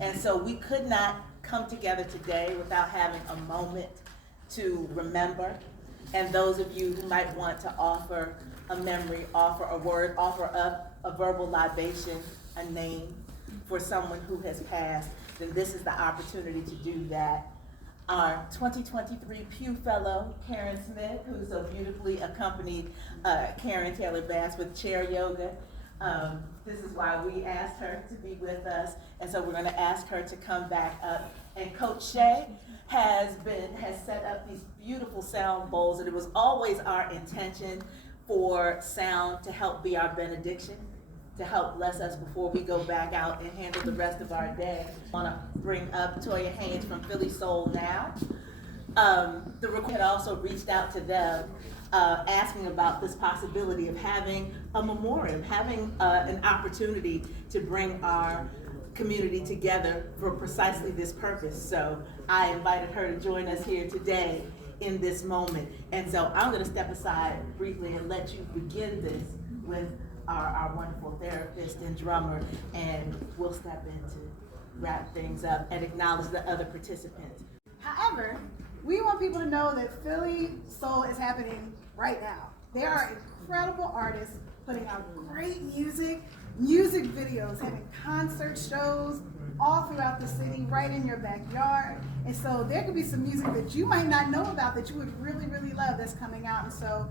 And so we could not come together today without having a moment to remember. And those of you who might want to offer a memory, offer a word, offer up a verbal libation, a name for someone who has passed, then this is the opportunity to do that. Our 2023 Pew Fellow, Karen Smith, who so beautifully accompanied Karen Taylor Bass with chair yoga. This is why we asked her to be with us, and so we're going to ask her to come back up. And Coach Shay has set up these beautiful sound bowls, and it was always our intention for sound to help be our benediction, to help bless us before we go back out and handle the rest of our day. I want to bring up Toya Haynes from Philly Soul Now. The record had also reached out to them asking about this possibility of having a memorial, having an opportunity to bring our community together for precisely this purpose. So I invited her to join us here today in this moment. And so I'm going to step aside briefly and let you begin this with our wonderful therapist and drummer, and we'll step in to wrap things up and acknowledge the other participants. However, we want people to know that Philly Soul is happening right now. There are incredible artists putting out great music videos, having concert shows all throughout the city, right in your backyard. And so there could be some music that you might not know about that you would really, really love that's coming out. And so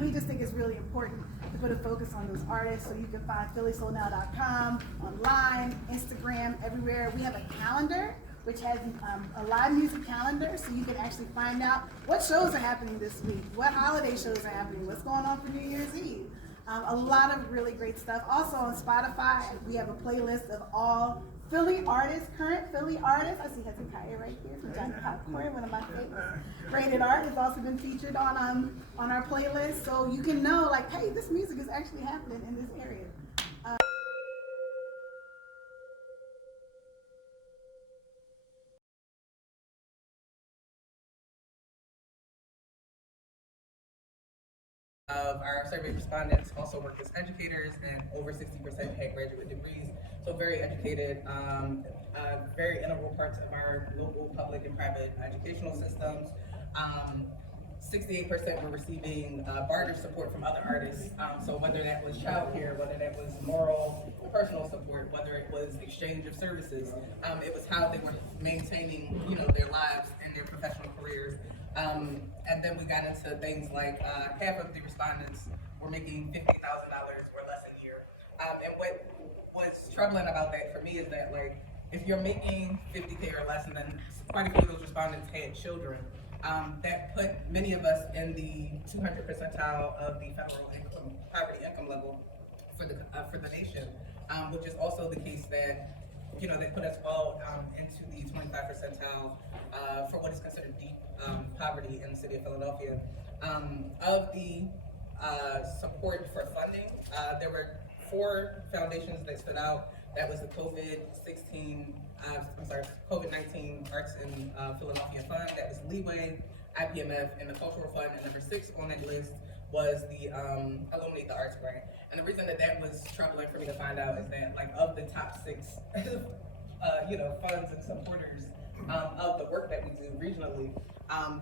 we just think it's really important to put a focus on those artists. So you can find phillysoulnow.com, online, Instagram, everywhere. We have a calendar which has a live music calendar, so you can actually find out what shows are happening this week, what holiday shows are happening, what's going on for New Year's Eve. A lot of really great stuff. Also on Spotify, we have a playlist of all Philly artists, current Philly artists. I see Hezekiah right here from Johnny Popcorn, one of my favorites. Rated Art has also been featured on our playlist, so you can know, like, hey, this music is actually happening in this area. Of our survey respondents also worked as educators, and over 60% had graduate degrees. So very educated, very integral parts of our local public and private educational systems. 68% were receiving barter support from other artists. So whether that was childcare, whether that was moral, personal support, whether it was exchange of services, it was how they were maintaining, their lives and their professional careers. And then we got into things like half of the respondents were making $50,000 or less a year. And what was troubling about that for me is that, like, if you're making $50K or less, and then quite a few of those respondents had children, that put many of us in the 200 percentile of the federal poverty income level for the nation, which is also the case that they put us all into the 25 percentile for what is considered deep poverty in the city of Philadelphia. Of the support for funding, there were 4 foundations that stood out. That was the COVID-19 Arts in Philadelphia Fund. That was Leeway, IPMF, and the Cultural Fund. And number 6 on that list was the Illuminate the Arts grant. And the reason that was troubling for me to find out is that, like, of the top 6, funds and supporters of the work that we do regionally,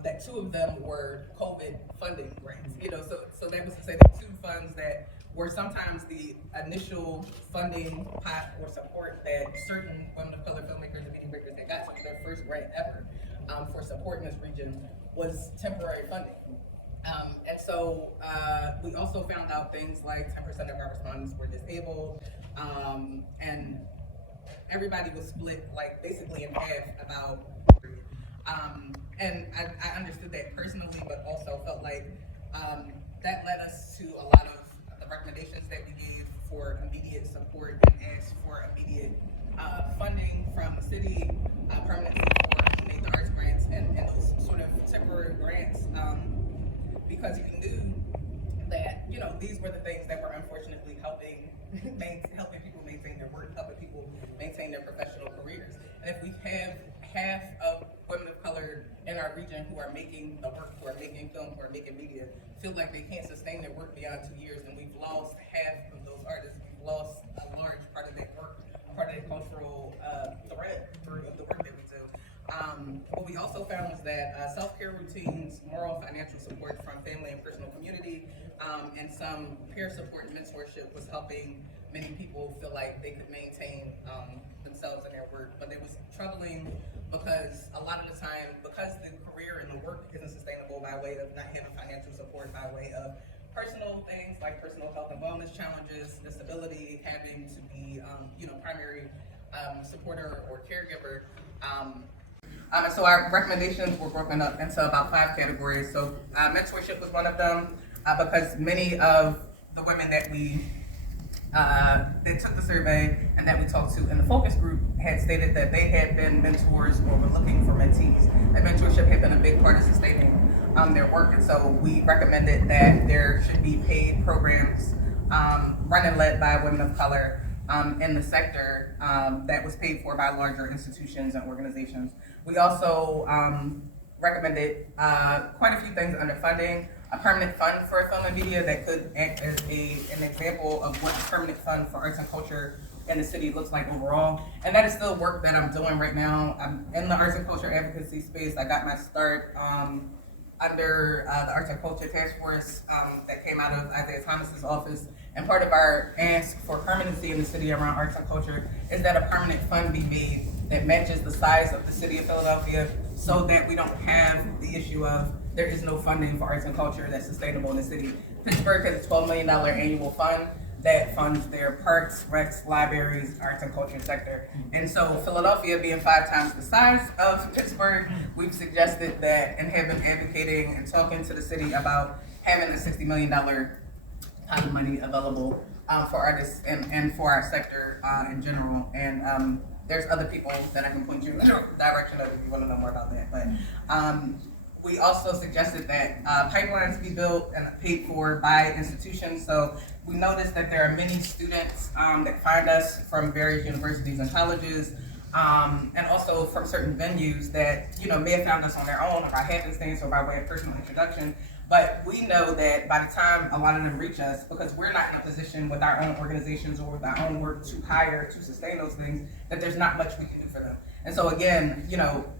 that 2 of them were COVID funding grants. So that was to say that 2 funds that were sometimes the initial funding pot or support that certain women of color filmmakers and media makers that got some of their first grant ever for support in this region was temporary funding. And so we also found out things like 10% of our respondents were disabled, and everybody was split, like, basically in half about and I understood that personally, but also felt like that led us to a lot of the recommendations that we gave for immediate support and asked for immediate funding from the city, permanency for Donate the Arts grants, and those sort of temporary grants, because you knew that these were the things that were unfortunately helping people maintain their work, helping people maintain their professional careers. And if we have half of women of color in our region who are making the work, who are making film, who are making media, feel like they can't sustain their work beyond 2 years, and we've lost half of those artists. We've lost a large part of their work, part of their cultural thread. we also found that self-care routines, moral and financial support from family and personal community, and some peer support and mentorship was helping many people feel like they could maintain themselves in their work. But it was troubling because a lot of the time, because the career and the work isn't sustainable by way of not having financial support, by way of personal things like personal health and wellness challenges, disability, having to be, primary supporter or caregiver. And so our recommendations were broken up into about 5 categories. So mentorship was one of them because many of the women that took the survey and that we talked to in the focus group had stated that they had been mentors or were looking for mentees. That mentorship had been a big part of sustaining their work, and so we recommended that there should be paid programs run and led by women of color in the sector that was paid for by larger institutions and organizations. We also recommended quite a few things under funding. A permanent fund for film and media that could act as an example of what a permanent fund for arts and culture in the city looks like overall. And that is still work that I'm doing right now. I'm in the arts and culture advocacy space. I got my start under the Arts and Culture Task Force that came out of Isaiah Thomas's office. And part of our ask for permanency in the city around arts and culture is that a permanent fund be made that matches the size of the city of Philadelphia so that we don't have the issue of there is no funding for arts and culture that's sustainable in the city. Pittsburgh has a $12 million annual fund that funds their parks, recs, libraries, arts and culture sector. And so Philadelphia being 5 times the size of Pittsburgh, we've suggested that and have been advocating and talking to the city about having a $60 million pot of money available for artists and for our sector in general. And there's other people that I can point you in the direction of if you want to know more about that. But we also suggested that pipelines be built and paid for by institutions. So we noticed that there are many students that find us from various universities and colleges, and also from certain venues that may have found us on their own or by happenstance or by way of personal introduction. But we know that by the time a lot of them reach us, because we're not in a position with our own organizations or with our own work to hire to sustain those things, that there's not much we can do for them. And so again,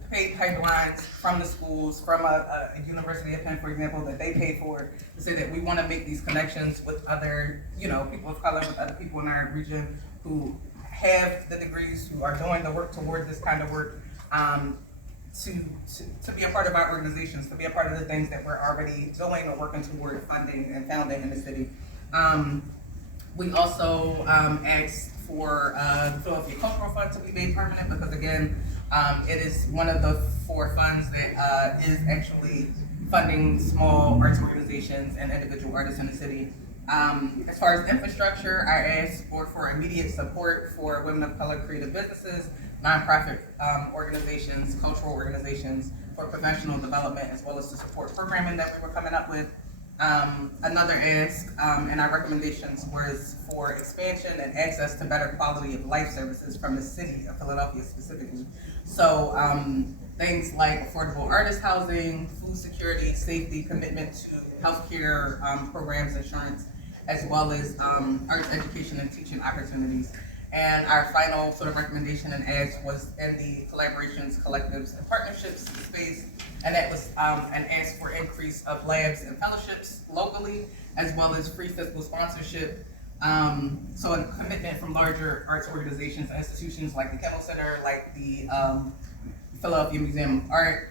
paid pipelines from the schools, from a University of Penn, for example, that they pay for, to say that we want to make these connections with other, people of color, with other people in our region who have the degrees, who are doing the work towards this kind of work, to be a part of our organizations, to be a part of the things that we're already doing or working toward funding and founding in the city. We also asked for the Philadelphia Cultural Fund to be made permanent because, again, it is one of the 4 funds that is actually funding small arts organizations and individual artists in the city. As far as infrastructure, I asked for immediate support for women of color creative businesses, nonprofit organizations, cultural organizations, for professional development, as well as to support programming that we were coming up with. Another ask and our recommendations was for expansion and access to better quality of life services from the city of Philadelphia specifically. So things like affordable artist housing, food security, safety, commitment to healthcare programs, insurance, as well as arts education and teaching opportunities. And our final sort of recommendation and ask was in the collaborations, collectives, and partnerships space, and that was an ask for increase of labs and fellowships locally, as well as free fiscal sponsorship. So a commitment from larger arts organizations and institutions like the Kendall Center, like the Philadelphia Museum of Art,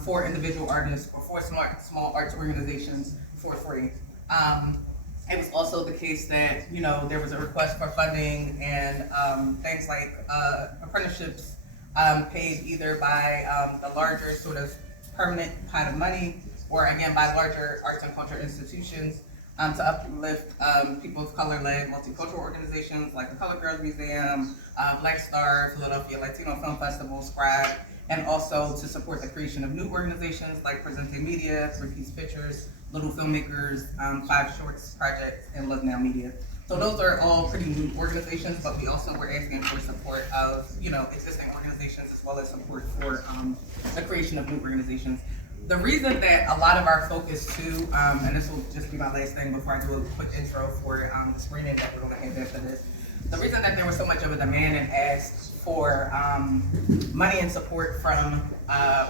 for individual artists or for small arts organizations for free. It was also the case that, there was a request for funding and things like apprenticeships paid either by the larger sort of permanent pot of money or again by larger arts and culture institutions to uplift people of color-led multicultural organizations like the Colored Girls Museum, Black Star, Philadelphia Latino Film Festival, Scribe, and also to support the creation of new organizations like Presente Media, Three Piece Pictures, Little Filmmakers, 5 Shorts Project, and Look Now Media. So those are all pretty new organizations, but we also were asking for support of, existing organizations as well as support for the creation of new organizations. The reason that a lot of our focus too, and this will just be my last thing before I do a quick intro for the screening that we're going to have after this. The reason that there was so much of a demand and ask for money and support from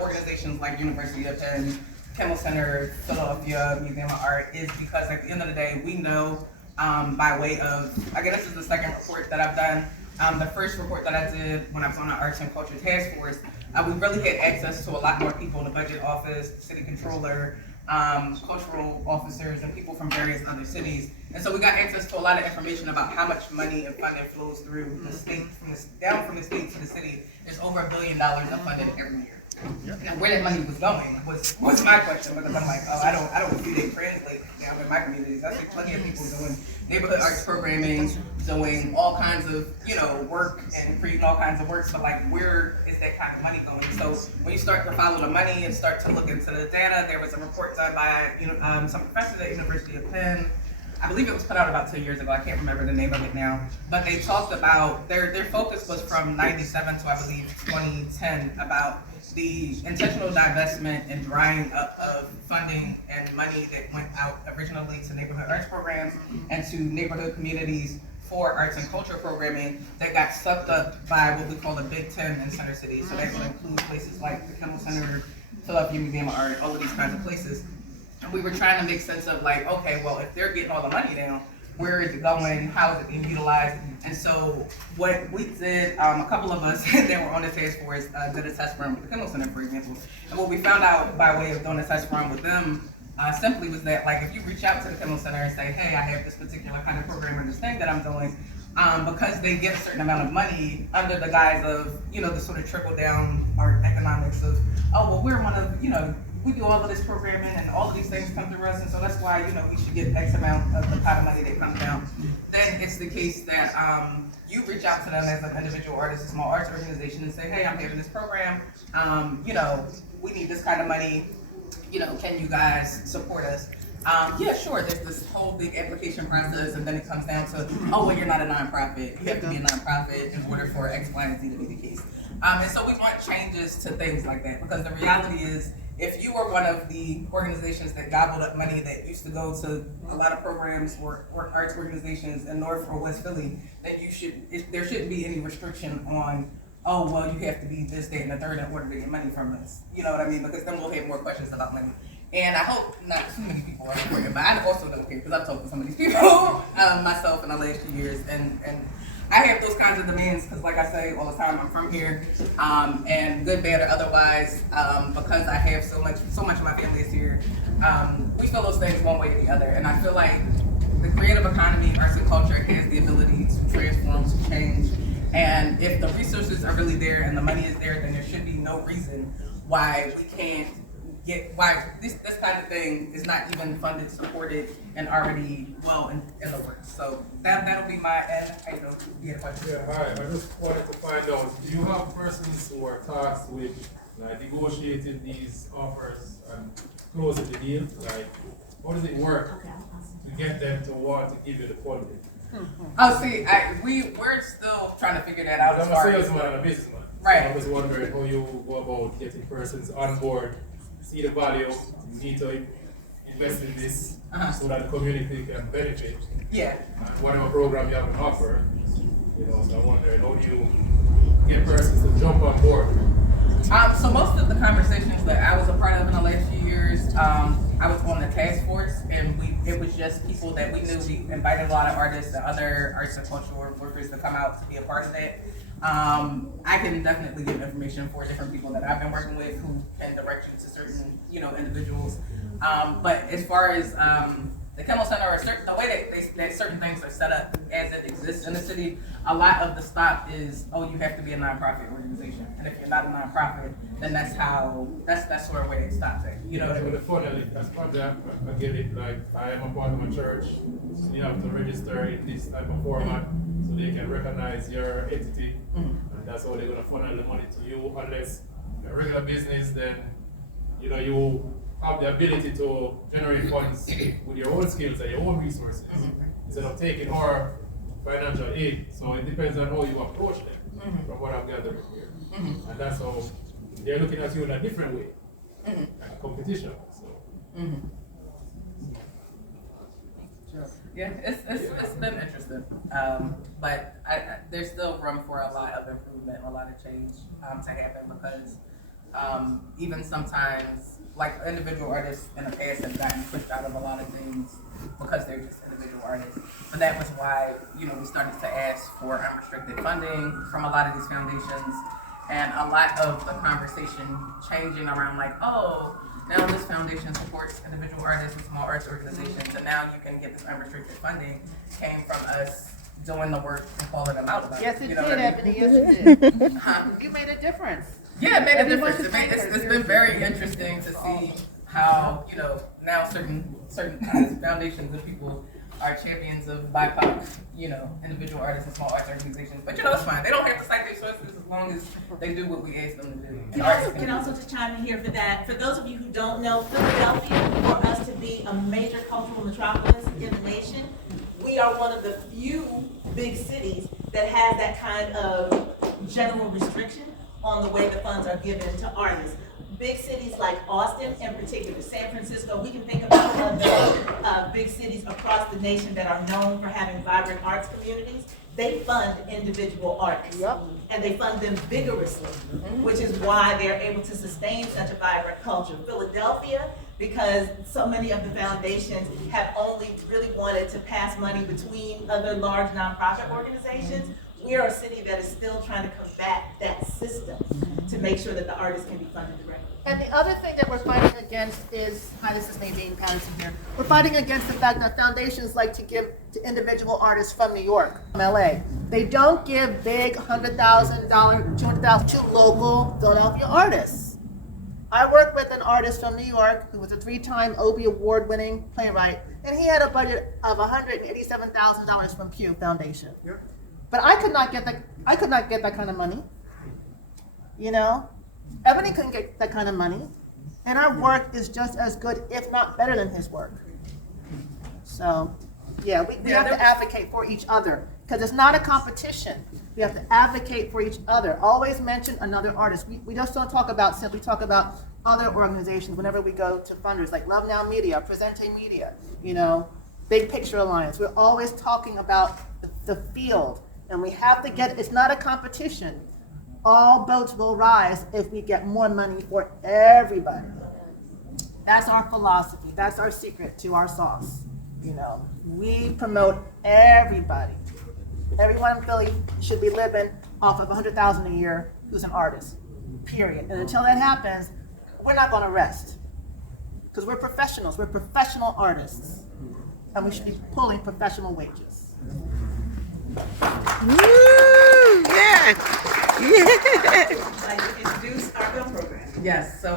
organizations like University of Penn, Kimmel Center, Philadelphia Museum of Art, is because at the end of the day, we know by way of, again, this is the second report that I've done. The first report that I did when I was on the Arts and Culture Task Force, we really had access to a lot more people in the budget office, city controller, cultural officers, and people from various other cities. And so we got access to a lot of information about how much money and funding flows through the state, down from the state to the city. There's over $1 billion of funding every year. And where that money was going was my question, because I'm like, oh, I don't see that translate down in my communities. I see plenty of people doing neighborhood arts programming, doing all kinds of, work and creating all kinds of works, but like, where is that kind of money going? So when you start to follow the money and start to look into the data, there was a report done by some professors at University of Penn. I believe it was put out about 2 years ago. I can't remember the name of it now. But they talked about, their focus was from 97 to I believe 2010, about the intentional divestment and drying up of funding and money that went out originally to neighborhood arts programs and to neighborhood communities for arts and culture programming that got sucked up by what we call the Big Ten in Center City. So that would include places like the Kimmel Center, Philadelphia Museum of Art, all of these kinds of places. And we were trying to make sense of like, okay, well, if they're getting all the money now, where is it going? How is it being utilized? And so what we did, a couple of us that were on the task force did a test run with the Kimmel Center, for example. And what we found out by way of doing a test run with them simply was that, like, if you reach out to the Kimmel Center and say, hey, I have this particular kind of program or this thing that I'm doing, because they get a certain amount of money under the guise of, the sort of trickle down art economics of, oh, well, we're one of, we do all of this programming and all of these things come through us, and so that's why, we should get X amount of the pot of money that comes down. Then it's the case that you reach out to them as an individual artist, a small arts organization, and say, hey, I'm having this program, we need this kind of money, can you guys support us? Yeah, sure, there's this whole big application process, and then it comes down to, oh, well, you're not a nonprofit. You have to be a nonprofit in order for X, Y, and Z to be the case. And so we want changes to things like that, because the reality is, if you were one of the organizations that gobbled up money that used to go to a lot of programs or arts organizations in North or West Philly, then there shouldn't be any restriction on, oh, well, you have to be this, that, and the third in order to get money from us. You know what I mean? Because then we'll have more questions about money. And I hope not too many people are supporting, but I also don't care, because I've talked to some of these people myself in the last few years, and I have those kinds of demands because, like I say all the time, I'm from here, and good, bad, or otherwise, because I have so much of my family is here, we feel those things one way or the other. And I feel like the creative economy, arts and culture, has the ability to transform, to change. And if the resources are really there and the money is there, then there should be no reason why we can't why this kind of thing is not even funded, supported, and already well in the works. So that'll be my end. Yeah, hi. I just wanted to find out, do you have persons who are tasked with negotiating these offers and closing the deal? Like, how does it work to get them to want to give you the funding? Oh, see, we're still trying to figure that out. I'm a salesman and a businessman. Right. So I was wondering how you go about getting persons on board, see the value, you need to invest in this so that the community can benefit. Yeah. And whatever program you have on offer, so I'm wondering how do you get persons to jump on board? So most of the conversations that I was a part of in the last few years, I was on the task force, and it was just people that we knew. We invited a lot of artists and other arts and cultural workers to come out to be a part of that. I can definitely give information for different people that I've been working with who can direct you to certain, individuals. But as far as the Kimmel Center, or the way that certain things are set up as it exists in the city, a lot of the stop is, oh, you have to be a nonprofit organization, and if you're not a nonprofit, then that's sort of where it stops at. You know what I mean? That's probably I get it. Like, I am a part of a church, so you have to register in this type of format so they can recognize your entity, and that's how they're gonna funnel the money to you. Unless a regular business, then you have the ability to generate funds with your own skills and your own resources instead of taking our financial aid. So it depends on how you approach them, from what I've gathered here. And that's how they're looking at you in a different way, like a competition. So. Yeah, it's been interesting, but there's still room for a lot of improvement, a lot of change to happen because even sometimes, like individual artists in the past have gotten pushed out of a lot of things because they're just individual artists. But that was why we started to ask for unrestricted funding from a lot of these foundations, and a lot of the conversation changing around like, oh, now this foundation supports individual artists and small arts organizations, and now you can get this unrestricted funding, came from us doing the work and calling them out about Yes, it. it You know did, what I mean? Ebony. Yes, it did. Huh? You made a difference. Yeah, it made a Everyone difference. should thank her, It's been very interesting to see how, now certain foundations and people are champions of BIPOC, individual artists and small arts organizations. But it's fine. They don't have to cite their sources as long as they do what we ask them to do. Can also just chime in here for that. For those of you who don't know, Philadelphia, for us to be a major cultural metropolis in the nation, we are one of the few big cities that has that kind of general restriction on the way the funds are given to artists. Big cities like Austin, in particular, San Francisco, we can think about other big cities across the nation that are known for having vibrant arts communities. They fund individual artists, and they fund them vigorously, which is why they're able to sustain such a vibrant culture. Philadelphia, because so many of the foundations have only really wanted to pass money between other large nonprofit organizations, we are a city that is still trying to combat that system to make sure that the artists can be funded directly. And the other thing that we're fighting against is, hi, this is Nadine Patterson here. We're fighting against the fact that foundations like to give to individual artists from New York, from LA. They don't give big $100,000, $200,000 to local Philadelphia artists. I worked with an artist from New York who was a 3-time Obie Award-winning playwright, and he had a budget of $187,000 from Pew Foundation. But I could not get that kind of money. Ebony couldn't get that kind of money, and our work is just as good, if not better than his work. So, we have to advocate for each other, because it's not a competition. We have to advocate for each other. Always mention another artist. We just don't talk about SIFT, we talk about other organizations whenever we go to funders, like Love Now Media, Presente Media, Big Picture Alliance. We're always talking about the field, and we have to it's not a competition. All boats will rise if we get more money for everybody. That's our philosophy. That's our secret to our sauce. We promote everybody. Everyone in Philly should be living off of $100,000 a year who's an artist, period. And until that happens, we're not going to rest. Because we're professionals. We're professional artists. And we should be pulling professional wages. Woo! Yeah. Like to introduce our film program. Yes, so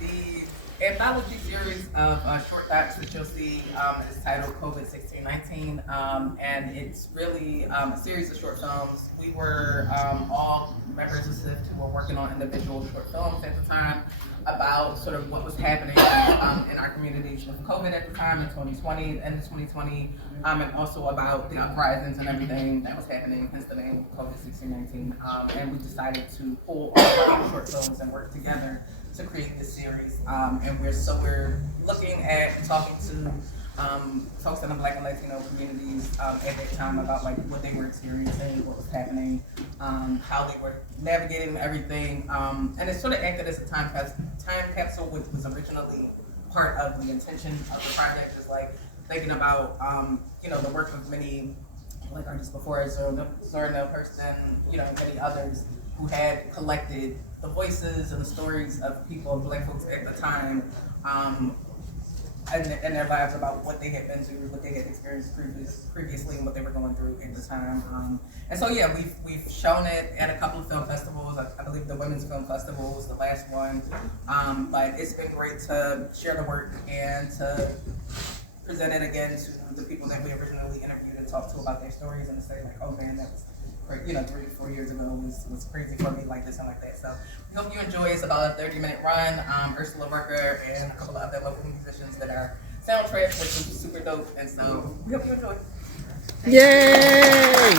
the anthology series of short docs that you'll see is titled COVID-16-19, and it's really a series of short films. We were all members of SIFT who were working on individual short films at the time about sort of what was happening in our communities with COVID at the time in 2020, end of 2020, and also about the uprisings and everything that was happening since the name COVID-16-19. And we decided to pull all of our short films and work together to create this series. And we're looking at talking to folks in the Black and Latino communities at that time about like what they were experiencing, what was happening, how they were navigating everything, and it sort of acted as a time capsule, which was originally part of the intention of the project, is like thinking about the work of many like artists before us, or Zora Neale Hurston, and many others who had collected the voices and the stories of people, Black folks at the time, and their lives, about what they had been through, what they had experienced previously, and what they were going through at the time. And so we've shown it at a couple of film festivals. I believe the Women's Film Festival was the last one. But it's been great to share the work and to present it again to the people that we originally interviewed and talked to about their stories, and to say like, oh man, that was 3 to 4 years ago was crazy for me, like this and like that. So we hope you enjoy. It's about a 30-minute run. Ursula Rucker and a couple of other local musicians that are soundtrack, which is super dope. And so we hope you enjoy. Yay!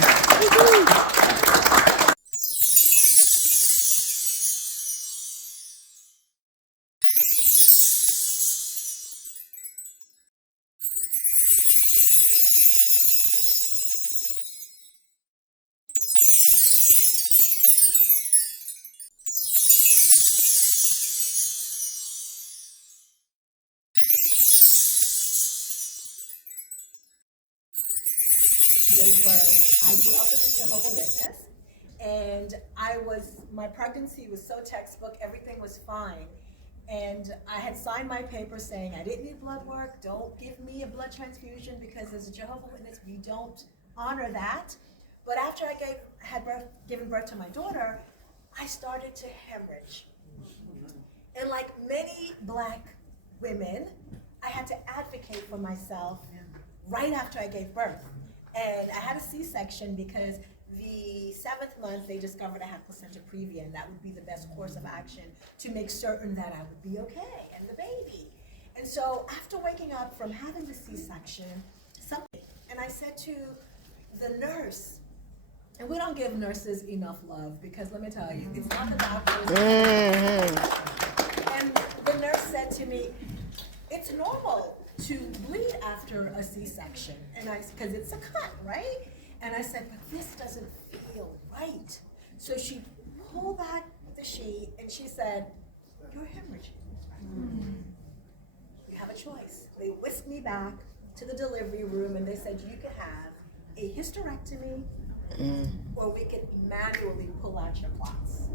gave birth, I grew up as a Jehovah's Witness, and my pregnancy was so textbook, everything was fine. And I had signed my paper saying I didn't need blood work, don't give me a blood transfusion, because as a Jehovah's Witness, we don't honor that. But after I had given birth to my daughter, I started to hemorrhage. And like many Black women, I had to advocate for myself right after I gave birth. And I had a C-section because the 7th month they discovered I had placenta previa, and that would be the best course of action to make certain that I would be okay and the baby. And so after waking up from having the C-section, and I said to the nurse, and we don't give nurses enough love, because let me tell you, it's not the doctors. And the nurse said to me, it's normal to bleed after a C-section, and because it's a cut, right? And I said, but this doesn't feel right. So she pulled back the sheet and she said, you're hemorrhaging. You have a choice. They whisked me back to the delivery room and they said, you could have a hysterectomy or we could manually pull out your clots.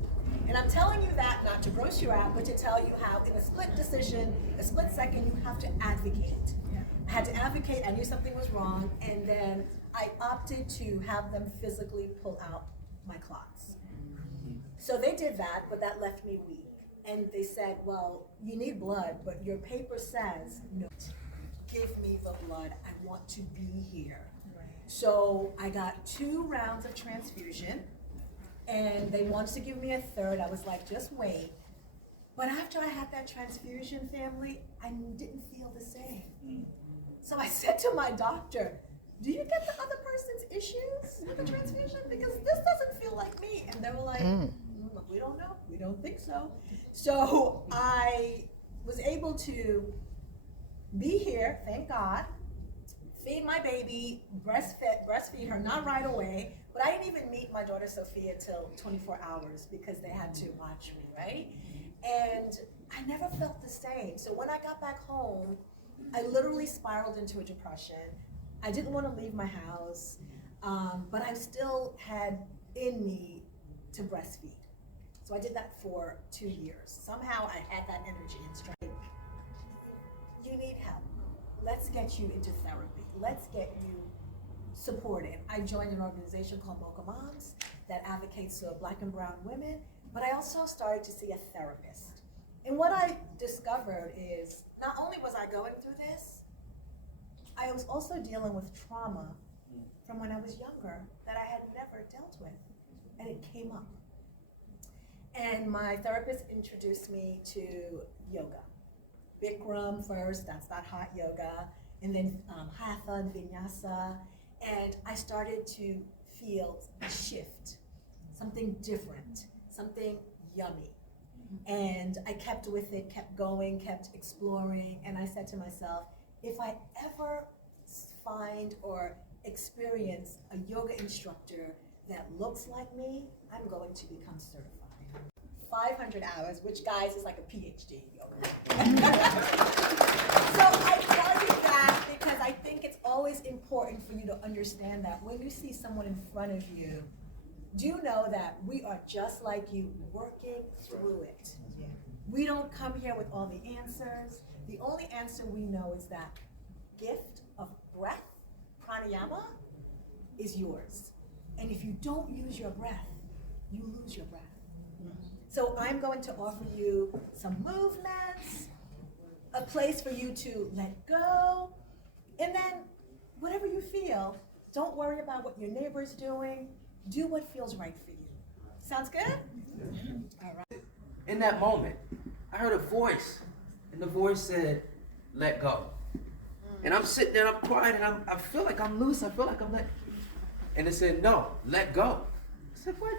And I'm telling you that not to gross you out, but to tell you how in a split decision, a split second, you have to advocate. I had to advocate, I knew something was wrong, and then I opted to have them physically pull out my clots. So they did that, but that left me weak. And they said, well, you need blood, but your paper says, no, give me the blood, I want to be here. So I got 2 rounds of transfusion, and they wanted to give me a 3rd. I was like, just wait. But after I had that transfusion, family, I didn't feel the same. So I said to my doctor, do you get the other person's issues with the transfusion? Because this doesn't feel like me. And they were like, we don't know, we don't think so. So I was able to be here, thank God, feed my baby, breastfeed her, not right away, but I didn't even meet my daughter Sophia till 24 hours because they had to watch me, right? And I never felt the same. So when I got back home, I literally spiraled into a depression. I didn't want to leave my house, but I still had in me to breastfeed. So I did that for 2 years. Somehow I had that energy and strength. You need help. Let's get you into therapy. Let's get you supported. I joined an organization called Mocha Moms that advocates for Black and brown women, but I also started to see a therapist. And what I discovered is not only was I going through this, I was also dealing with trauma from when I was younger that I had never dealt with, and it came up. And my therapist introduced me to yoga. Bikram first, that's that hot yoga, and then Hatha and Vinyasa, and I started to feel a shift, something different, something yummy. And I kept with it, kept going, kept exploring, and I said to myself, if I ever find or experience a yoga instructor that looks like me, I'm going to become certified. 500 hours, which guys is like a PhD in yoga. So I tell you that because I think it's always important for you to understand that when you see someone in front of you, do know that we are just like you, working through it. We don't come here with all the answers. The only answer we know is that gift of breath, pranayama, is yours. And if you don't use your breath, you lose your breath. So I'm going to offer you some movements, a place for you to let go, and then whatever you feel, don't worry about what your neighbor's doing. Do what feels right for you. Sounds good? All right. In that moment, I heard a voice, and the voice said, let go. And I'm sitting there, I'm quiet, and I feel like I'm loose, I feel like I'm let. And it said, no, let go. I said, what?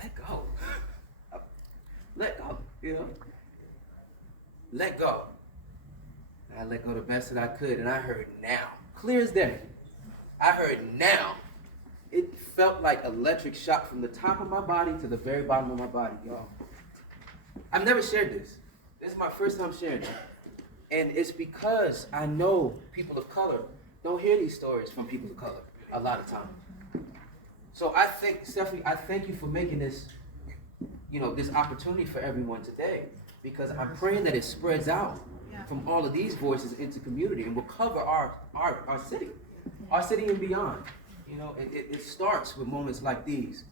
Let go. Let go, you know? Let go. I let go the best that I could, and I heard now, clear as day. I heard now. It felt like electric shock from the top of my body to the very bottom of my body, y'all. I've never shared this. This is my first time sharing it. And it's because I know people of color don't hear these stories from people of color. a lot of times. So I think, Stephanie, I thank you for making this, this opportunity for everyone today, because I'm praying that it spreads out from all of these voices into community and will cover our city and beyond. It starts with moments like these.